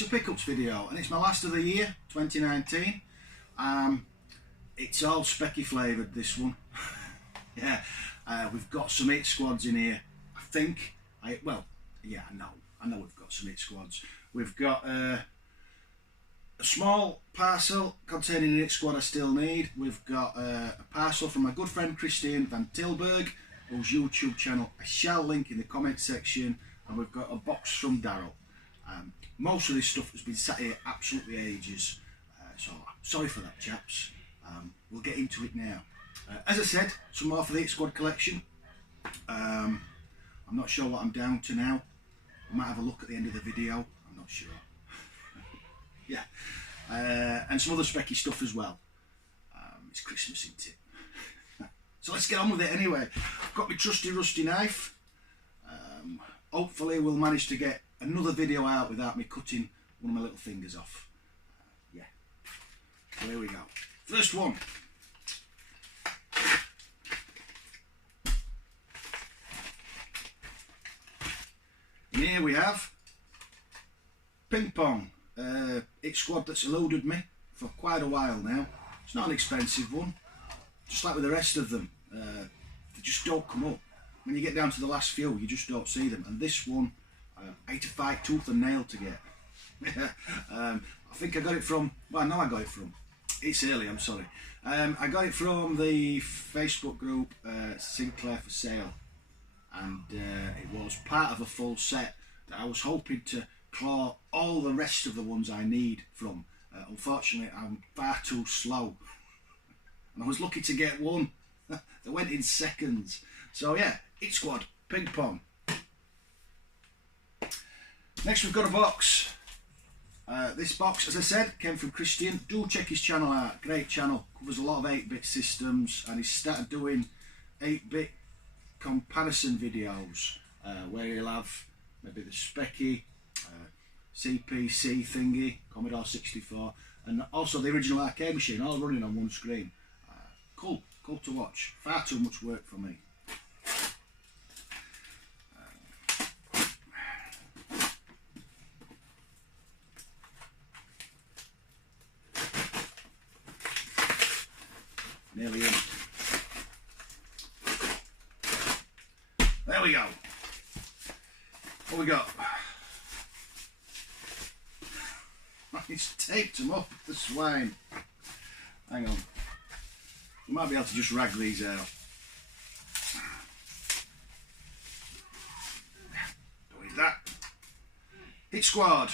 It's a pickups video and it's my last of the year, 2019. It's all specky flavoured, this one. Yeah, we've got some 8 squads in here. I think, I know we've got some 8 squads. We've got a small parcel containing an 8 squad I still need. We've got a parcel from my good friend Christian van Tilburg, whose YouTube channel I shall link in the comment section, and we've got a box from Darryl. Most of this stuff has been sat here absolutely ages, so sorry for that, chaps. We'll get into it now. As I said, some more for the 8 squad collection. I'm not sure what I'm down to now. I might have a look at the end of the video, I'm not sure. Yeah, and some other specky stuff as well. It's Christmas, isn't it? So let's get on with it anyway. I've got my trusty rusty knife. Hopefully we'll manage to get another video out without me cutting one of my little fingers off. Yeah, so here we go. First one. And here we have Ping Pong. 8 squad that's eluded me for quite a while now. It's not an expensive one, just like with the rest of them. They just don't come up. When you get down to the last few, you just don't see them. And this one, I had to fight tooth and nail to get. I think I got it from, well, I know I got it from, it's early, I'm sorry. I got it from the Facebook group Sinclair for Sale, and it was part of a full set that I was hoping to claw all the rest of the ones I need from. Unfortunately, I'm far too slow, and I was lucky to get one that went in seconds. So yeah, 8 squad, Ping Pong. Next we've got a box. This box, as I said, came from Christian. Do check his channel out, great channel, covers a lot of 8-bit systems, and he's started doing 8-bit comparison videos where he'll have maybe the specky CPC thingy, Commodore 64, and also the original arcade machine, all running on one screen. Cool to watch. Far too much work for me. Nearly in. There we go. What we got? He's taped them up, the swine. Hang on. We might be able to just rag these out. Don't need that. 8 squad.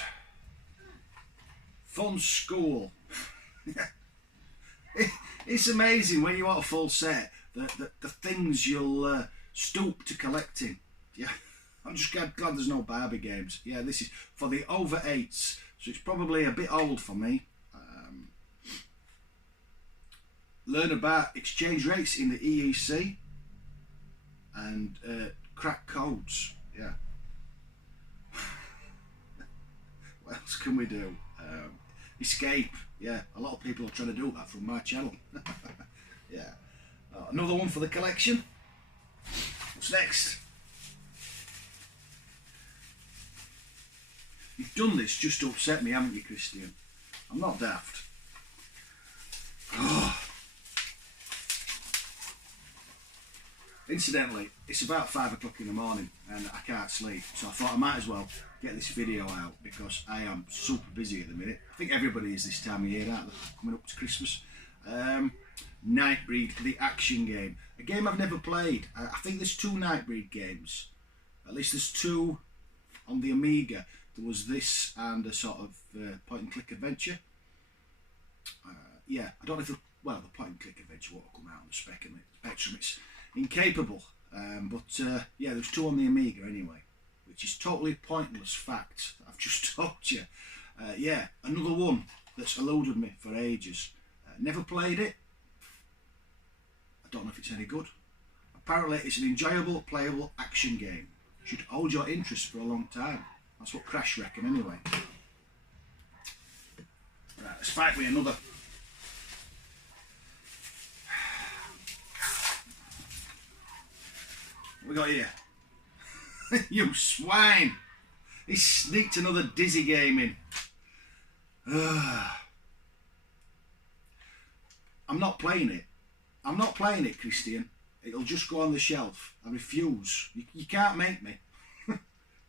Fun school. It's amazing when you want a full set, the things you'll stoop to collecting. Yeah, I'm just glad there's no Barbie games. Yeah, this is for the over 8s, so it's probably a bit old for me. Learn about exchange rates in the EEC and crack codes. Yeah. What else can we do? Escape. Yeah, a lot of people are trying to do that from my channel. Yeah. Another one for the collection. What's next? You've done this just to upset me, haven't you, Christian? I'm not daft. Oh. Incidentally, it's about 5 o'clock in the morning and I can't sleep, so I thought I might as well get this video out because I am super busy at the minute. I think everybody is this time of year, aren't they? Coming up to Christmas. Nightbreed, the action game. A game I've never played. I think there's 2 Nightbreed games. At least there's 2 on the Amiga. There was this and a sort of point and click adventure. Yeah, I don't know if the point and click adventure won't come out on the spectrum. It's incapable. But yeah, there's 2 on the Amiga anyway, which is totally pointless fact that I've just told you. Yeah, another one that's eluded me for ages. Never played it. I don't know if it's any good. Apparently it's an enjoyable, playable action game. Should hold your interest for a long time. That's what Crash reckon anyway. Right, let's fight with another. What we got here? You swine! He sneaked another Dizzy game in. I'm not playing it. I'm not playing it, Christian. It'll just go on the shelf. I refuse. You can't make me.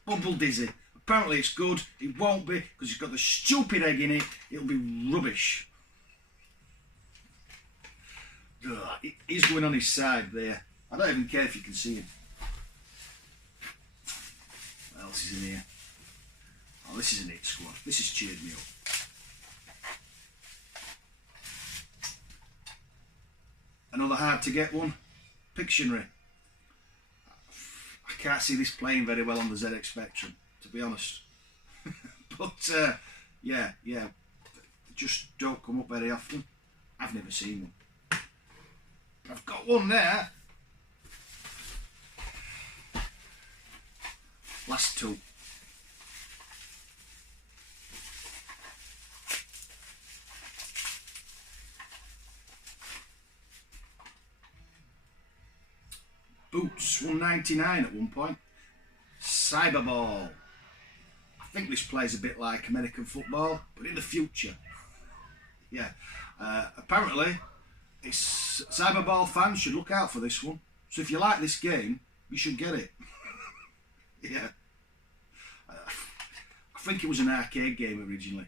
Bubble Dizzy. Apparently it's good. It won't be because it's got the stupid egg in it. It'll be rubbish. He's going on his side there. I don't even care if you can see him. What else is in here? Oh, this is an 8 squad. This has cheered me up. Another hard to get one. Pictionary. I can't see this playing very well on the ZX Spectrum, to be honest. But yeah, they just don't come up very often. I've never seen one. I've got one there. Last two. Boots, 199 at one point. Cyberball. I think this plays a bit like American football, but in the future. Yeah. Apparently, Cyberball fans should look out for this one. So if you like this game, you should get it. Yeah. I think it was an arcade game originally.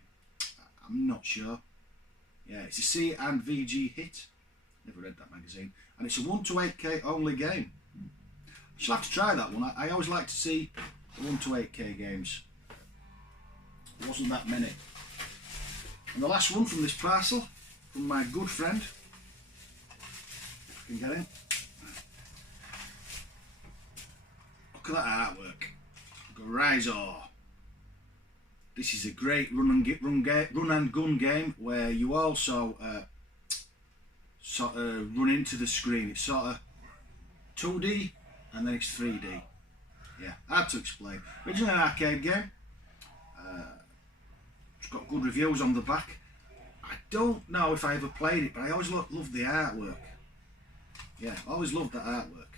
I'm not sure. Yeah, it's a C and VG hit. Never read that magazine. And it's a 1 to 8K only game. I shall have to try that one. I always like to see the 1 to 8K games. There wasn't that many. And the last one from this parcel, from my good friend. If I can get him. Look at that artwork. Grisor. This is a great run and gun game where you also sort of run into the screen. It's sort of 2D and then it's 3D. Yeah, hard to explain. Originally an arcade game. It's got good reviews on the back. I don't know if I ever played it, but I always loved the artwork. Yeah, I always loved that artwork.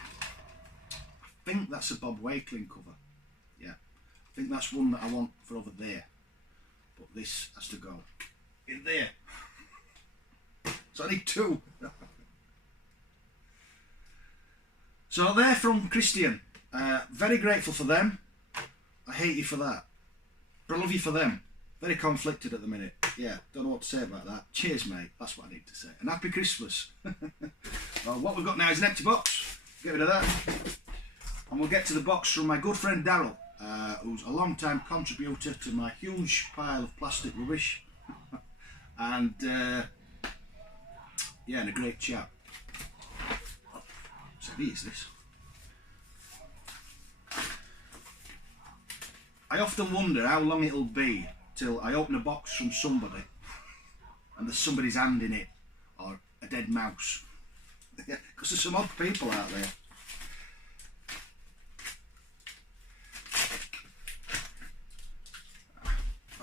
I think that's a Bob Wakelin cover. Yeah, I think that's one that I want for over there. But this has to go in there. So I need two. So they're from Christian. Very grateful for them. I hate you for that. But I love you for them. Very conflicted at the minute. Yeah, don't know what to say about that. Cheers, mate. That's what I need to say. And happy Christmas. Well, what we've got now is an empty box. Get rid of that. And we'll get to the box from my good friend Darryl, who's a long-time contributor to my huge pile of plastic rubbish. And, yeah, and a great chap. So heavy is this? I often wonder how long it'll be till I open a box from somebody and there's somebody's hand in it, or a dead mouse. Because there's some odd people out there.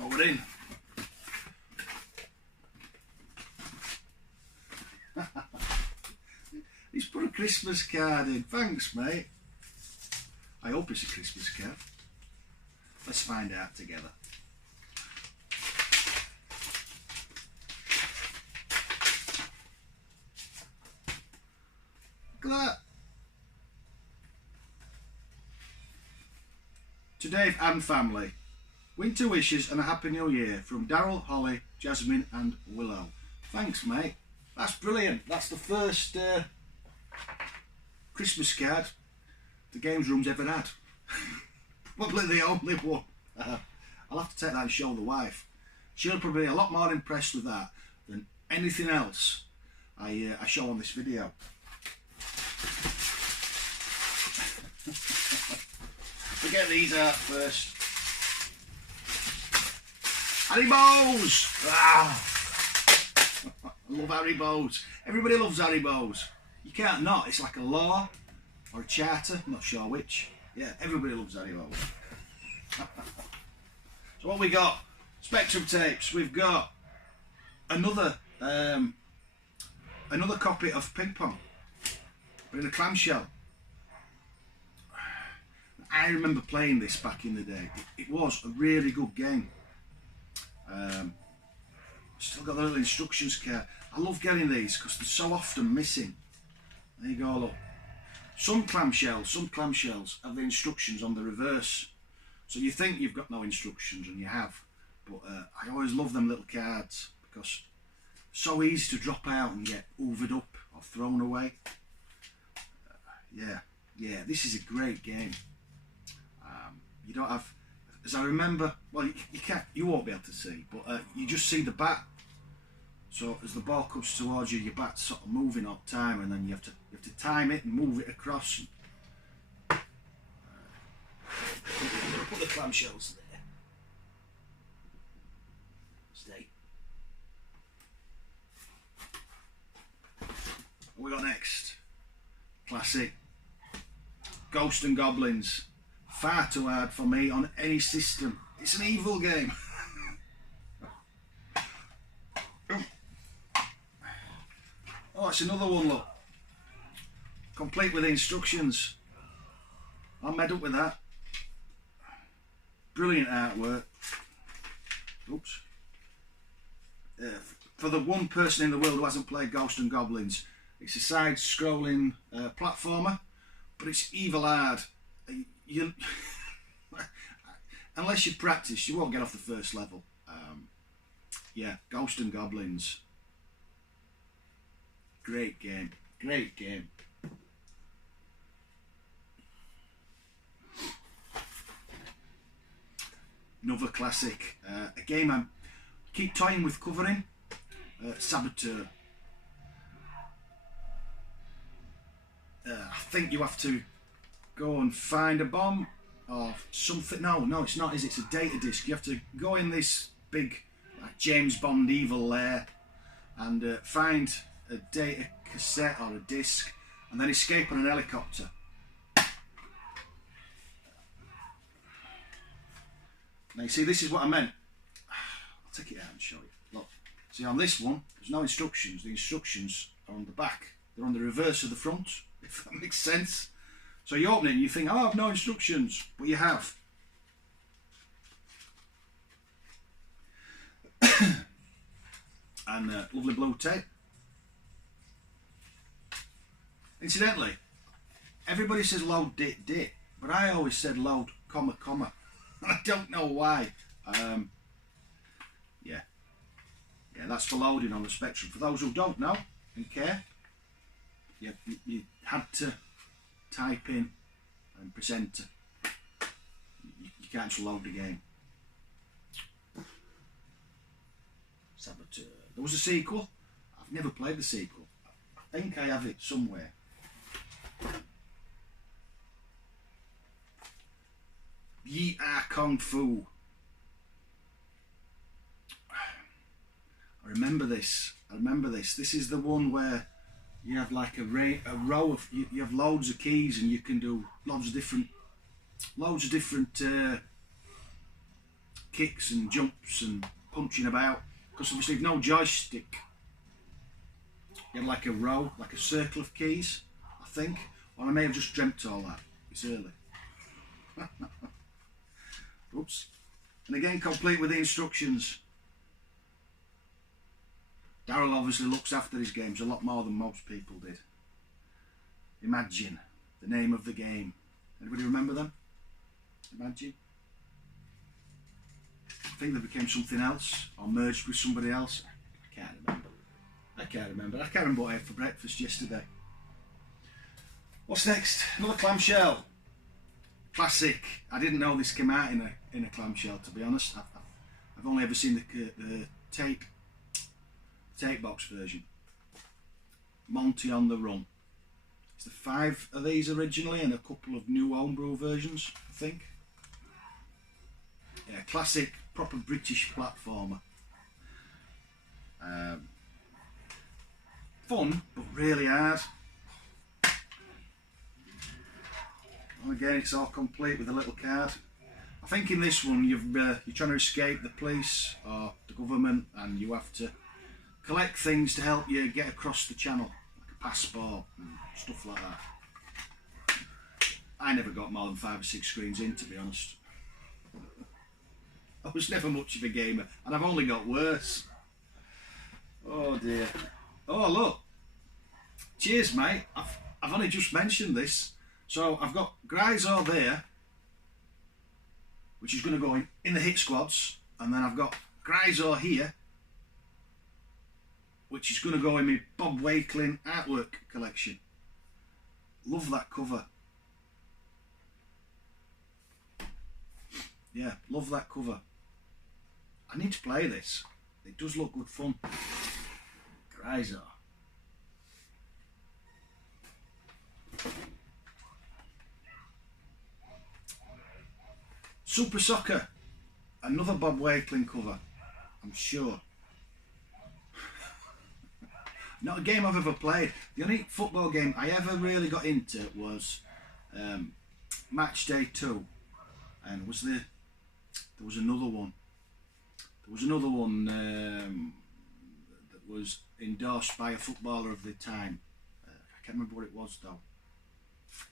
Oh, we're in. He's put a Christmas card in. Thanks, mate. I hope it's a Christmas card. Let's find out together. Look at that. To Dave and family, winter wishes and a happy new year from Darryl, Holly, Jasmine and Willow. Thanks, mate. That's brilliant. That's the first Christmas card the games room's ever had. Probably the only one. I'll have to take that and show the wife. She'll probably be a lot more impressed with that than anything else I show on this video. We'll get these out first. Haribos! Ah. I love Haribos. Everybody loves Haribos. You can't not. It's like a law or a charter. I'm not sure which. Yeah, everybody loves Darryl. So what we got? Spectrum tapes. We've got another copy of Ping Pong, but in a clamshell. I remember playing this back in the day. It was a really good game. Still got the little instructions card. I love getting these because they're so often missing. There you go, look. Some clamshells have the instructions on the reverse. So you think you've got no instructions, and you have. But I always love them little cards because so easy to drop out and get hoovered up or thrown away. Yeah, this is a great game. You don't have, as I remember, well, you won't be able to see, but you just see the bat. So as the ball comes towards you, your bat's sort of moving all the time, and then you have to time it and move it across. I'm going to put the clamshells there. Stay. What we got next? Classic. Ghosts and Goblins. Far too hard for me on any system. It's an evil game. Oh, it's another one, look. Complete with the instructions. I'm made up with that. Brilliant artwork. Oops. For the one person in the world who hasn't played Ghosts and Goblins, it's a side-scrolling platformer, but it's evil hard. Unless you practice, you won't get off the first level. Yeah, Ghosts and Goblins. Great game. Great game. Another classic. A game I keep toying with covering. Saboteur. I think you have to go and find a bomb or something. No, it's not. It's a data disk. You have to go in this big, like James Bond evil lair and find a data cassette or a disc, and then escape on an helicopter. Now you see, this is what I meant. I'll take it out and show you. Look, see on this one, there's no instructions. The instructions are on the back. They're on the reverse of the front, if that makes sense. So you open it and you think, oh, I have no instructions, but you have. And lovely blue tape. Incidentally, everybody says load dit, but I always said load comma. I don't know why. Yeah, that's for loading on the Spectrum. For those who don't know and care, you had to type in and press enter. You can't just load the game. Saboteur. There was a sequel. I've never played the sequel. I think I have it somewhere. Ye Are Kung Fu. I remember this. This is the one where you have like a row of you have loads of keys, and you can do loads of different kicks and jumps and punching about. Because obviously you've no joystick. You have like a row, like a circle of keys, I think. Or I may have just dreamt all that. It's early. Oops. And again, complete with the instructions. Darryl obviously looks after his games a lot more than most people did. Imagine, the name of the game. Anybody remember them? Imagine. I think they became something else, or merged with somebody else. I can't remember. I can't remember what I had for breakfast yesterday. What's next? Another clamshell. Classic. I didn't know this came out in a clamshell, to be honest. I've only ever seen the tape box version. Monty on the Run. It's the 5 of these originally and a couple of new homebrew versions, I think. Yeah, classic, proper British platformer. Fun, but really hard. And again, it's all complete with a little card. I think in this one you're trying to escape the police or the government, and you have to collect things to help you get across the channel, like a passport and stuff like that. I never got more than 5 or 6 screens in, to be honest. I was never much of a gamer, and I've only got worse. Oh dear. Oh look. Cheers, mate. I've only just mentioned this. So I've got Gryzor there, which is going to go in the hit squads, and then I've got Gryzor here, which is going to go in my Bob Wakelin artwork collection. Love that cover. Yeah, love that cover. I need to play this. It does look good fun. Gryzor. Super Soccer. Another Bob Wakelin cover, I'm sure. Not a game I've ever played. The only football game I ever really got into was Match Day 2. And there was another one. There was another one that was endorsed by a footballer of the time. I can't remember what it was though.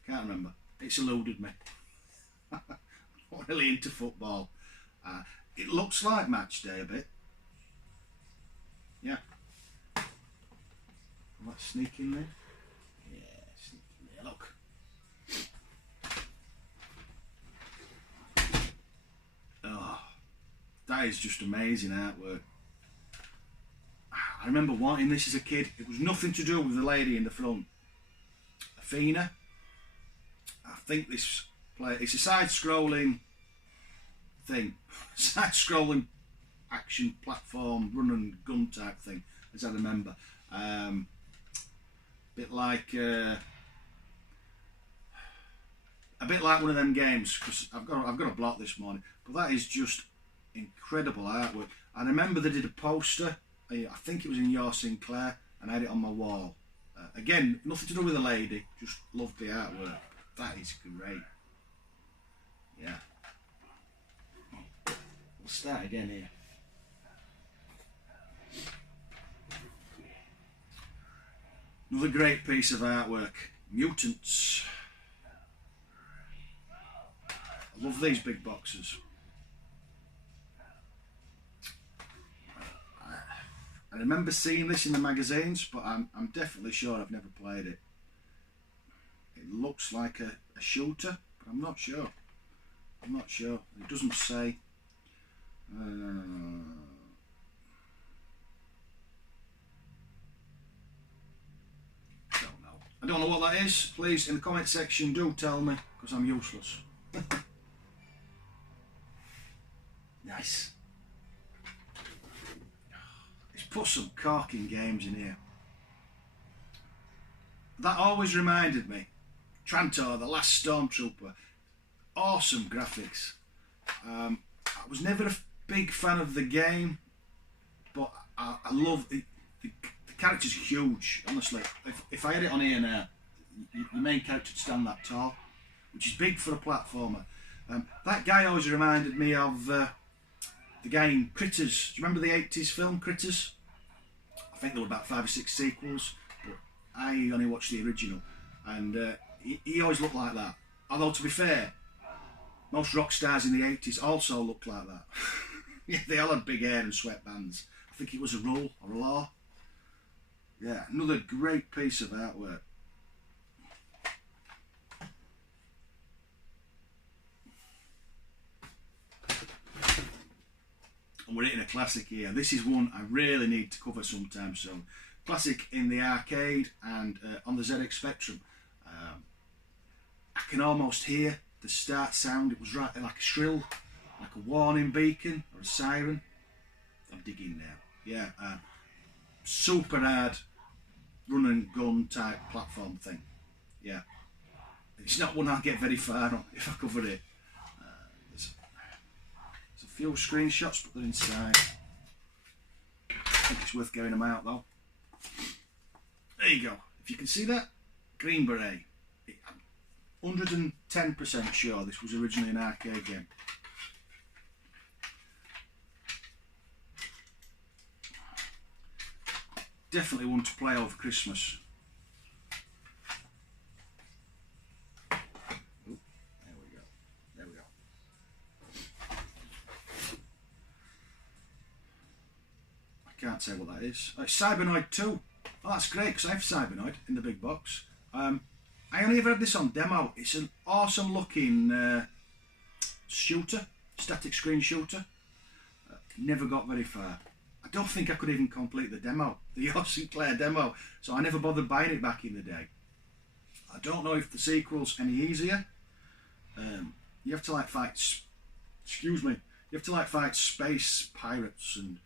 Can't remember. It's eluded me. Not really into football. It looks like Match Day a bit. Yeah. Let's sneak in there. Yeah, sneak in there. Look. Oh, that is just amazing artwork. I remember wanting this as a kid. It was nothing to do with the lady in the front. Athena. I think it's a side-scrolling thing. Side-scrolling action platform, run and gun type thing, as I remember. Bit like a bit like one of them games, because I've got a block this morning, but that is just incredible artwork. I remember they did a poster. I think it was in Your Sinclair, and I had it on my wall. Again, nothing to do with the lady, just loved the artwork. That is great. Yeah. We'll start again here. Another great piece of artwork. Mutants. I love these big boxes. I remember seeing this in the magazines, but I'm definitely sure I've never played it. It looks like a shooter, but I'm not sure. I'm not sure. It doesn't say. I don't know what that is. Please, in the comment section, do tell me, because I'm useless. Nice. Let's put some corking games in here. That always reminded me. Trantor, the last Stormtrooper. Awesome graphics. I was never a big fan of the game, but I love it. The character's huge, honestly. If I had it on here now, your main character would stand that tall, which is big for a platformer. That guy always reminded me of the guy in Critters. Do you remember the 80s film Critters? I think there were about 5 or 6 sequels, but I only watched the original, and he always looked like that. Although, to be fair, most rock stars in the 80s also looked like that. Yeah, they all had big hair and sweatbands. I think it was a rule or a law. Yeah, another great piece of artwork. And we're hitting a classic here. This is one I really need to cover sometime soon. Classic in the arcade and on the ZX Spectrum. I can almost hear the start sound. It was right like a shrill, like a warning beacon or a siren. I'm digging now. Yeah, super hard run and gun type platform thing. Yeah, it's not one I'll get very far on if I cover it. There's a few screenshots, but they're inside. I think it's worth getting them out though. There you go. If you can see that, Green Beret. I'm 110% sure this was originally an arcade game. Definitely one to play over Christmas. Ooh, there we go. There we go. tell you what that is. It's Cybernoid 2. Oh, that's great, because I have Cybernoid in the big box. I only ever had this on demo. It's an awesome looking shooter, static screen shooter. Never got very far. I don't think I could even complete the demo, the Your Sinclair demo, so I never bothered buying it back in the day. I don't know if the sequel's any easier. You have to like fight, excuse me, you have to like fight space pirates and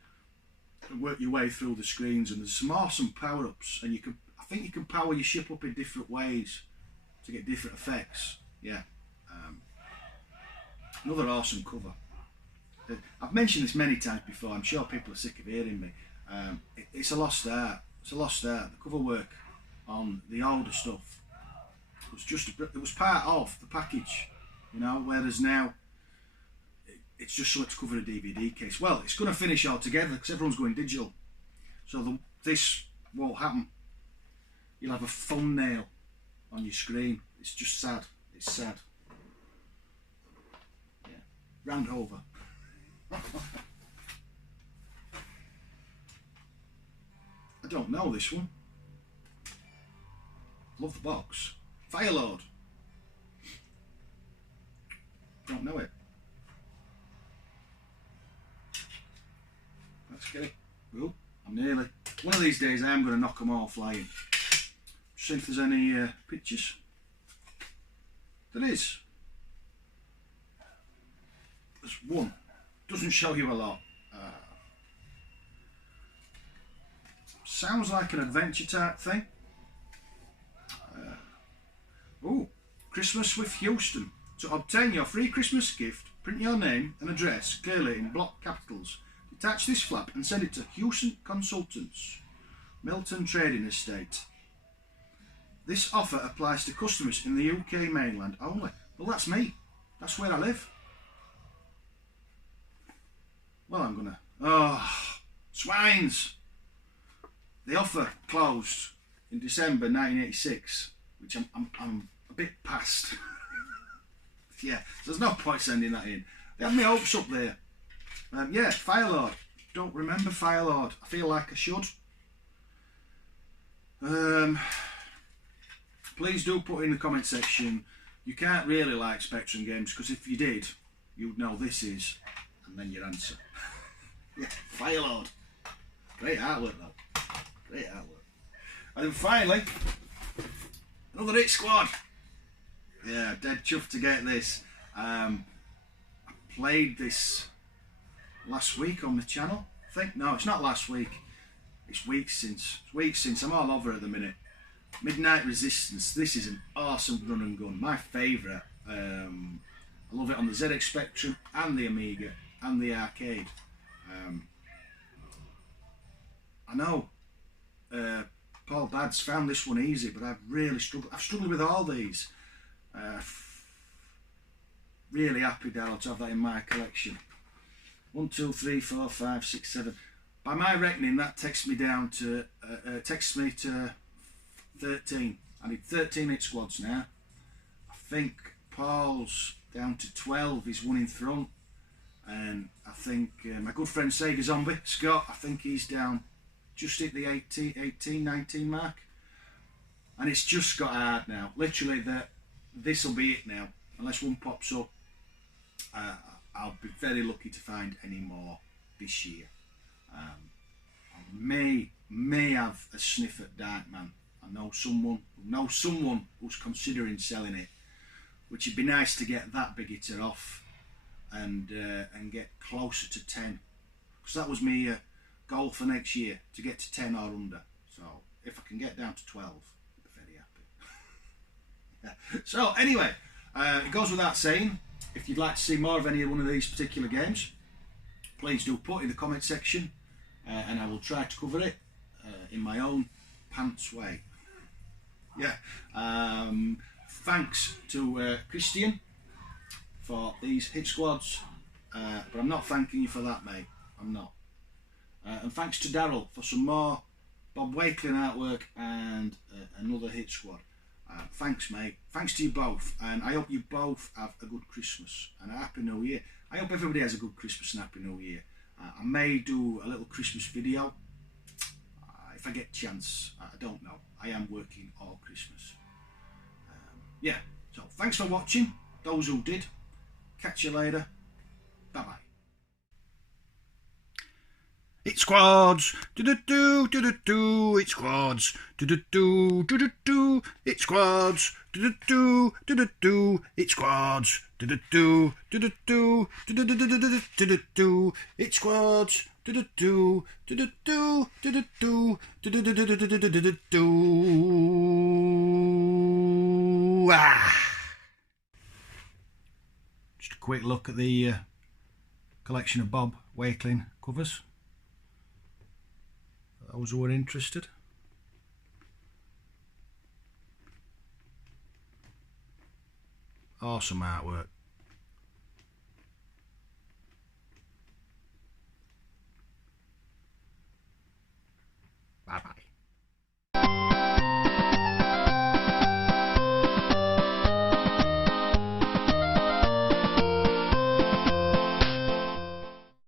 work your way through the screens, and there's some awesome power-ups, and I think you can power your ship up in different ways to get different effects. Yeah. Another awesome cover. I've mentioned this many times before. I'm sure people are sick of hearing me. It's a lost art. It's a lost art. The cover work on the older stuff it was part of the package, you know. Whereas now it's just so to cover a DVD case. Well, it's going to finish altogether because everyone's going digital. So this won't happen. You'll have a thumbnail on your screen. It's just sad. It's sad. Yeah. Round over. I don't know this one. Love the box. Firelord. Don't know it. Let's get it. Oh, I'm nearly. One of these days I am going to knock them all flying. See if there's any pictures. There is. There's one. Doesn't show you a lot. Sounds like an adventure type thing. Oh, Christmas with Houston. To obtain your free Christmas gift, print your name and address clearly in block capitals. Detach this flap and send it to Houston Consultants, Milton Trading Estate. This offer applies to customers in the UK mainland only. Well, that's me. That's where I live. Well, I'm gonna... Oh, swines! The offer closed in December 1986, which I'm a bit past. Yeah, so there's no point sending that in. They have my hopes up there. Yeah, Firelord. Don't remember Firelord. I feel like I should. Please do put in the comment section. You can't really like Spectrum games, because if you did, you'd know this is, and then your answer. Yeah, Firelord. Great artwork though. Great artwork. And then finally, another Hit Squad. Yeah, dead chuffed to get this. I played this last week on the channel. I think, no, it's not last week. It's weeks since. It's weeks since. I'm all over at the minute. Midnight Resistance. This is an awesome run and gun. My favourite. I love it on the ZX Spectrum and the Amiga and the arcade. I know Paul Bads found this one easy, but I've really struggled. I've struggled with all these. Really happy, Darryl, to have that in my collection. 1, 2, 3, 4, 5, 6, 7. By my reckoning, that takes me down to takes me to 13. I need 13 Hit Squads now. I think Paul's down to 12. He's one in front, and I think my good friend Sega Zombie Scott, I think he's down just at the 18, 19 mark. And it's just got hard now. Literally, this will be it now. Unless one pops up, I'll be very lucky to find any more this year. I may have a sniff at Darkman. I know someone who's considering selling it, which would be nice to get that big hitter off and get closer to 10, because that was my goal for next year, to get to 10 or under. So if I can get down to 12, I'll be very happy. Yeah. So anyway, it goes without saying, if you'd like to see more of any one of these particular games, please do put in the comment section, and I will try to cover it in my own pants way. Yeah. Thanks to Christian for these Hit Squads, but I'm not thanking you for that, mate. I'm not. And thanks to Darryl for some more Bob Wakelin artwork and another Hit Squad. Thanks, mate. Thanks to you both, and I hope you both have a good Christmas and a Happy New Year. I hope everybody has a good Christmas and Happy New Year. I may do a little Christmas video if I get chance. I don't know. I am working all Christmas. Yeah, so thanks for watching, those who did. Catch you later. Bye bye. It's squads, do-do-do, do-do-do, it's squads, do-do-do, do-do-do, it's squads, do-do-do, do-do-do, it's squads, do-do-do, do-do-do, do-do-do, it's squads, do-do-do, do-do-do, do-do-do, do-do-do. Just a quick look at the collection of Bob Wakelin covers. Those who are interested. Awesome artwork.